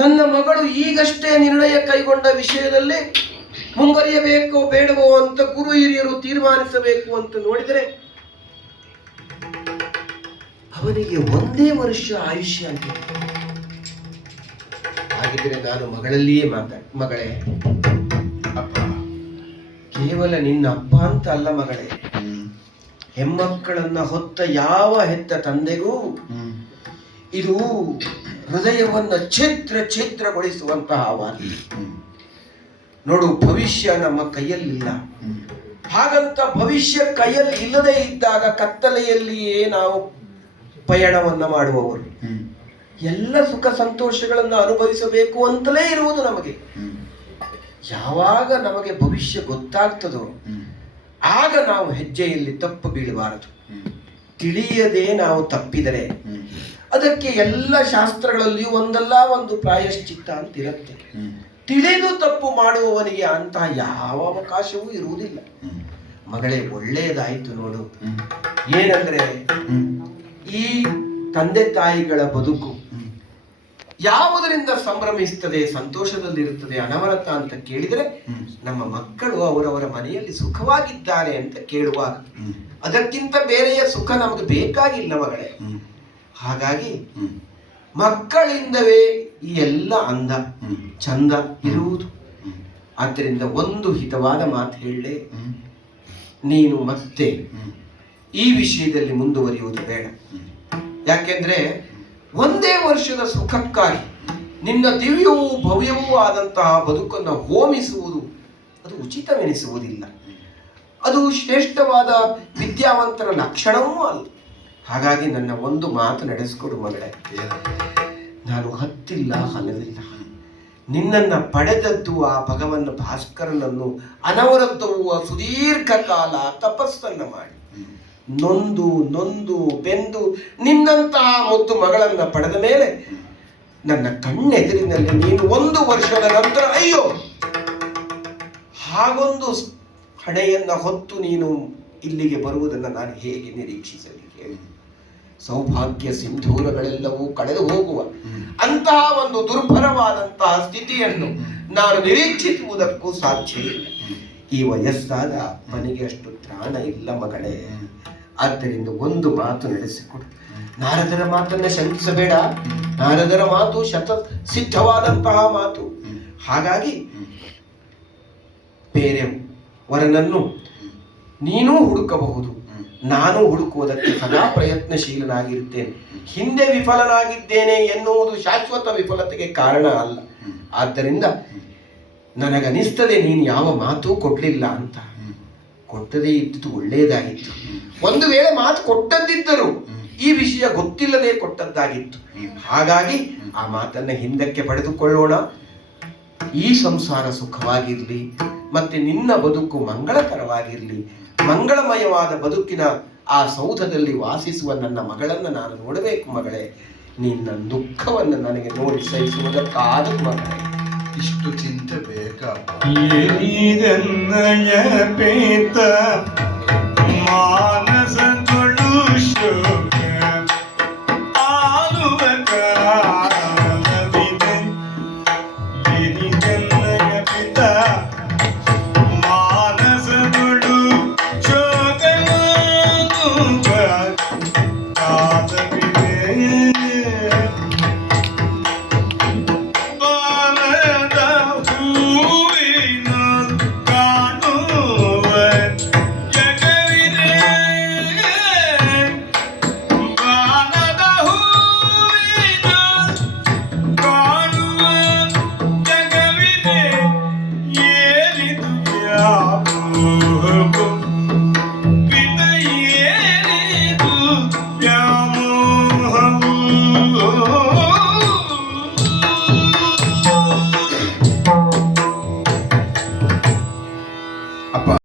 ನನ್ನ ಮಗಳು ಈಗಷ್ಟೇ ನಿರ್ಣಯ ಕೈಗೊಂಡ ವಿಷಯದಲ್ಲಿ ಮುಂದುವರಿಯಬೇಕೋ ಬೇಡವೋ ಅಂತ ಗುರು ಹಿರಿಯರು ತೀರ್ಮಾನಿಸಬೇಕು ಅಂತ ನೋಡಿದರೆ ಅವನಿಗೆ 1 ವರ್ಷ ಆಯುಷ್ಯ ಅಂತ. ಹಾಗಿದ್ರೆ ನಾನು ಮಗಳಲ್ಲಿಯೇ ಮಗಳೇ, ಅಪ್ಪ ಕೇವಲ ನಿನ್ನ ಅಪ್ಪ ಅಂತ ಅಲ್ಲ ಮಗಳೇ, ಹೆಮ್ಮಕ್ಕಳನ್ನ ಹೊತ್ತ ಯಾವ ಹೆತ್ತ ತಂದೆಗೂ ಇದು ಹೃದಯವನ್ನ ಛಿದ್ರಗೊಳಿಸುವಂತಹ ವಾರ್ತೆ. ನೋಡು, ಭವಿಷ್ಯ ನಮ್ಮ ಕೈಯಲ್ಲಿಲ್ಲ. ಹಾಗಂತ ಭವಿಷ್ಯ ಕೈಯಲ್ಲಿ ಇಲ್ಲದೆ ಇದ್ದಾಗ ಕತ್ತಲೆಯಲ್ಲಿಯೇ ನಾವು ಪಯಣವನ್ನ ಮಾಡುವವರು. ಎಲ್ಲ ಸುಖ ಸಂತೋಷಗಳನ್ನು ಅನುಭವಿಸಬೇಕು ಅಂತಲೇ ಇರುವುದು ನಮಗೆ. ಯಾವಾಗ ನಮಗೆ ಭವಿಷ್ಯ ಗೊತ್ತಾಗ್ತದೋ ಆಗ ನಾವು ಹೆಜ್ಜೆಯಲ್ಲಿ ತಪ್ಪು ಬೀಳಬಾರದು. ತಿಳಿಯದೆ ನಾವು ತಪ್ಪಿದರೆ ಅದಕ್ಕೆ ಎಲ್ಲ ಶಾಸ್ತ್ರಗಳಲ್ಲಿಯೂ ಒಂದಲ್ಲ ಒಂದು ಪ್ರಾಯಶ್ಚಿತ್ತ ಅಂತ ಇರುತ್ತೆ. ತಿಳಿದು ತಪ್ಪು ಮಾಡುವವನಿಗೆ ಅಂತಹ ಯಾವ ಅವಕಾಶವೂ ಇರುವುದಿಲ್ಲ. ಮಗಳೇ, ಒಳ್ಳೆಯದಾಯಿತು ನೋಡು. ಏನಂದ್ರೆ ಈ ತಂದೆ ತಾಯಿಗಳ ಬದುಕು ಯಾವುದರಿಂದ ಸಂಭ್ರಮಿಸ್ತದೆ, ಸಂತೋಷದಲ್ಲಿರುತ್ತದೆ, ಅನವರತ ಅಂತ ಕೇಳಿದರೆ ನಮ್ಮ ಮಕ್ಕಳು ಅವರವರ ಮನೆಯಲ್ಲಿ ಸುಖವಾಗಿದ್ದಾರೆ ಅಂತ ಕೇಳುವಾಗ ಅದಕ್ಕಿಂತ ಬೇರೆಯ ಸುಖ ನಮಗೆ ಬೇಕಾಗಿಲ್ಲ ಮಗಳೇ. ಹಾಗಾಗಿ ಮಕ್ಕಳಿಂದವೇ ಈ ಎಲ್ಲ ಅಂದ ಚಂದ ಇರುವುದು. ಆದ್ದರಿಂದ ಒಂದು ಹಿತವಾದ ಮಾತು ಹೇಳಲೆ, ನೀನು ಮತ್ತೆ ಈ ವಿಷಯದಲ್ಲಿ ಮುಂದುವರಿಯುವುದು ಬೇಡ. ಯಾಕೆಂದ್ರೆ 1 ವರ್ಷದ ಸುಖಕ್ಕಾಗಿ ನಿನ್ನ ದಿವ್ಯವೂ ಭವ್ಯವೂ ಆದಂತಹ ಬದುಕನ್ನು ಹೋಮಿಸುವುದು ಅದು ಉಚಿತವೆನಿಸುವುದಿಲ್ಲ. ಅದು ಶ್ರೇಷ್ಠವಾದ ವಿದ್ಯಾವಂತರ ಲಕ್ಷಣವೂ ಅಲ್ಲ. ಹಾಗಾಗಿ ನನ್ನ ಒಂದು ಮಾತು ನಡೆಸಿಕೊಡು ಮಗಳೇ. ನಾನು ಹತ್ತಿಲ್ಲ ಹಲವಿಲ್ಲ, ನಿನ್ನನ್ನು ಪಡೆದದ್ದು ಆ ಭಗವನ್ನ ಭಾಸ್ಕರನನ್ನು ಅನವರತವು ಸುದೀರ್ಘ ಕಾಲ ತಪಸ್ಸನ್ನು ಮಾಡಿ ನೊಂದು ಬೆಂದು ನಿನ್ನಂತಹ ಮುದ್ದು ಮಗಳನ್ನ ಪಡೆದ ಮೇಲೆ ನನ್ನ ಕಣ್ಣೆದುರಿನಲ್ಲಿ ನೀನು 1 ವರ್ಷದ ನಂತರ ಅಯ್ಯೋ ಹಾಗೊಂದು ಹಣೆಯನ್ನ ಹೊತ್ತು ನೀನು ಇಲ್ಲಿಗೆ ಬರುವುದನ್ನು ನಾನು ಹೇಗೆ ನಿರೀಕ್ಷಿಸಲಿ ಹೇಳಿ? ಸೌಭಾಗ್ಯ ಸಿಂಧೂರಗಳೆಲ್ಲವೂ ಕಳೆದು ಹೋಗುವ ಅಂತಹ ಒಂದು ದುರ್ಭರವಾದಂತಹ ಸ್ಥಿತಿಯನ್ನು ನಾನು ನಿರೀಕ್ಷಿಸುವುದಕ್ಕೂ ಸಾಧ್ಯ ಇಲ್ಲ. ಈ ವಯಸ್ಸಾದ ಅಪ್ಪನಿಗೆ ಅಷ್ಟು ತ್ರಾಣ ಇಲ್ಲ ಮಗಳೇ. ಆದ್ದರಿಂದ ಒಂದು ಮಾತು ನಡೆಸಿಕೊಡು. ನಾರದರ ಮಾತನ್ನ ಶಂಕಿಸಬೇಡ. ನಾರದರ ಮಾತು ಸಿದ್ಧವಾದಂತಹ ಮಾತು. ಹಾಗಾಗಿ ಬೇರೆ ವರನನ್ನು ನೀನೂ ಹುಡುಕಬಹುದು, ನಾನು ಹುಡುಕುವುದಕ್ಕೆ ಸದಾ ಪ್ರಯತ್ನಶೀಲನಾಗಿರುತ್ತೇನೆ. ಹಿಂದೆ ವಿಫಲನಾಗಿದ್ದೇನೆ ಎನ್ನುವುದು ಶಾಶ್ವತ ವಿಫಲತೆಗೆ ಕಾರಣ ಅಲ್ಲ. ಆದ್ದರಿಂದ ನನಗನಿಸ್ತದೆ ನೀನು ಯಾವ ಮಾತು ಕೊಡ್ಲಿಲ್ಲ ಅಂತ. ಕೊಟ್ಟದೇ ಇದ್ದು ಒಳ್ಳೆಯದಾಗಿತ್ತು. ಒಂದು ವೇಳೆ ಮಾತು ಕೊಟ್ಟದ್ದಿದ್ದರೂ ಈ ವಿಷಯ ಗೊತ್ತಿಲ್ಲದೆ ಕೊಟ್ಟದ್ದಾಗಿತ್ತು. ಹಾಗಾಗಿ ಆ ಮಾತನ್ನ ಹಿಂದಕ್ಕೆ ಪಡೆದುಕೊಳ್ಳೋಣ. ಈ ಸಂಸಾರ ಸುಖವಾಗಿರ್ಲಿ, ಮತ್ತೆ ನಿನ್ನ ಬದುಕು ಮಂಗಳಕರವಾಗಿರ್ಲಿ. ಮಂಗಳಮಯವಾದ ಬದುಕಿನ ಆ ಸೌಧದಲ್ಲಿ ವಾಸಿಸುವ ನನ್ನ ಮಗಳನ್ನು ನಾನು ನೋಡಬೇಕು ಮಗಳೇ. ನಿನ್ನ ದುಃಖವನ್ನು ನನಗೆ ನೋಡಿ ಸಹಿಸುವುದಕ್ಕಾದ ಮಗಳೇ. ಇಷ್ಟು ಚಿಂತೆ ಬೇಕಾ? ಪೇತ